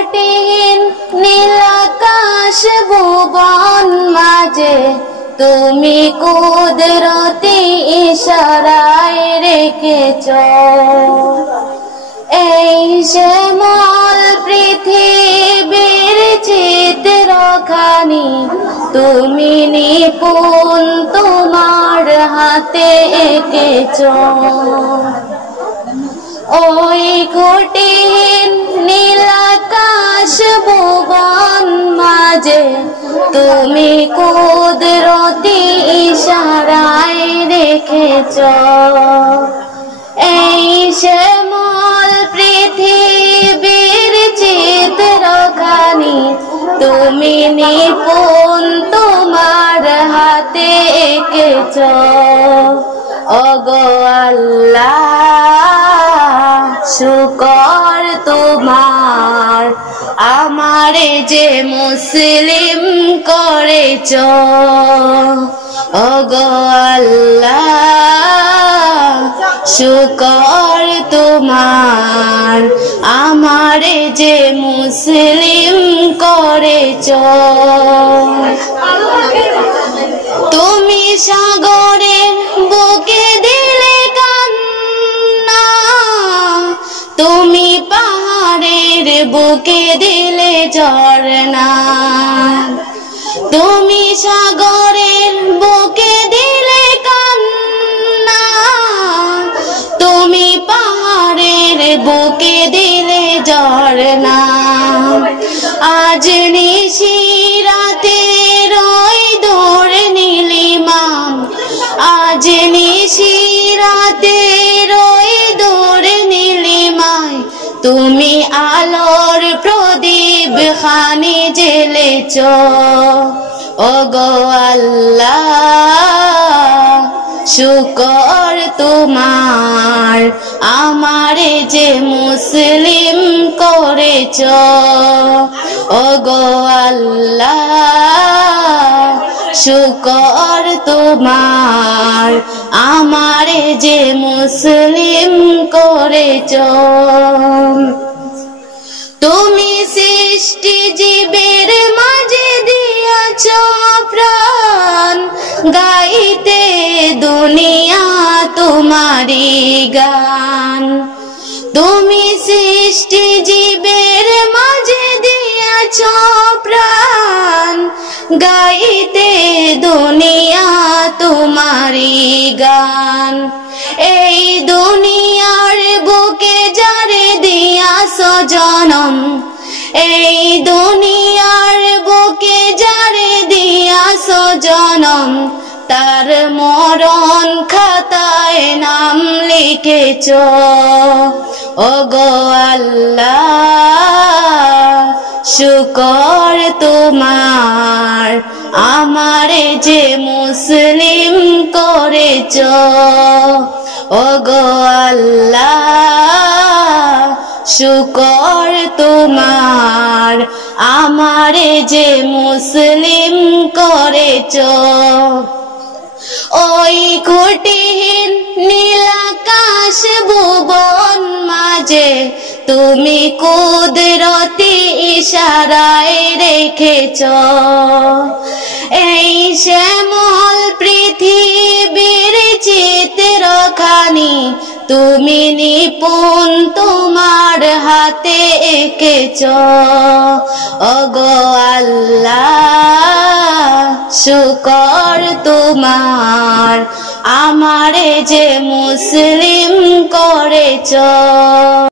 ঘটিহীন নীল আকাশ ভুবন মাঝে তুমি কুদরতি ইশারায় রেখেছ এই শ্যামল পৃথিবীর চিত্রখানি তুমি নিপুণ তোমার হাতে এঁকেছ ওই ঘটিহীন নীল আকাশ ভুবন মাঝে তুমি কুদরতি ইশারায় রেখেছ এই শ্যামল পৃথিবীর চিত্রখানি তুমি নিপুণ তোমার হাতে এঁকেছ ওগো আল্লাহ শুকর তোমার আমারে যে মুসলিম করেছ ওগো আল্লাহ শুকর তোমার আমারে যে মুসলিম করেছ তুমি সাগরের বুকে দিলে কান্না তুমি পাহাড়ের বুকে দিলে ঝরনা তুমি সাগরের বুকে দিলে কান্না তুমি পাহাড়ের বুকে দিলে ঝরনা আজ নিশিরাতে রই দৌড় নীলিমাম আজ নিশিরাতে রই দৌড় নীলিমায় তুমি আলোর প্রদীপ খানি জ্বেলেছ ওগো আল্লাহ শুকর তোমার আমারে যে মুসলিম করেছ ওগো আল্লাহ শুকর তোমার আমারে যে মুসলিম করেছ তুমি সৃষ্টি জীবের মাঝে দিয়াছ প্রাণ গাইতে দুনিয়া তোমারি গান তুমি সৃষ্টি জীবের মাঝে দিয়াছ প্রাণ গাইতে দুনিয়া তোমারি গান এই দুনিয়ার বুকে যারে দিয়াছ জনম এই দুনিয়ার বুকে যারে দিয়াছ জনম তার মরণ খাতায় নাম লিখেছ ওগো আল্লাহ শুকর তোমার আমারে যে মুসলিম করেছ ওগো আল্লাহ শুকর তোমার আমারে যে মুসলিম করেছ ওই ঘটিহীন নীল আকাশ ভুবন মাঝে তুমি কুদরতি ইশারায় রেখেছ এই শ্যামল পৃথিবীর চিত্রখানি তুমি নিপুণ তোমার হাতে এঁকেছ ওগো আল্লাহ শুকর তোমার আমারে যে মুসলিম করেছ।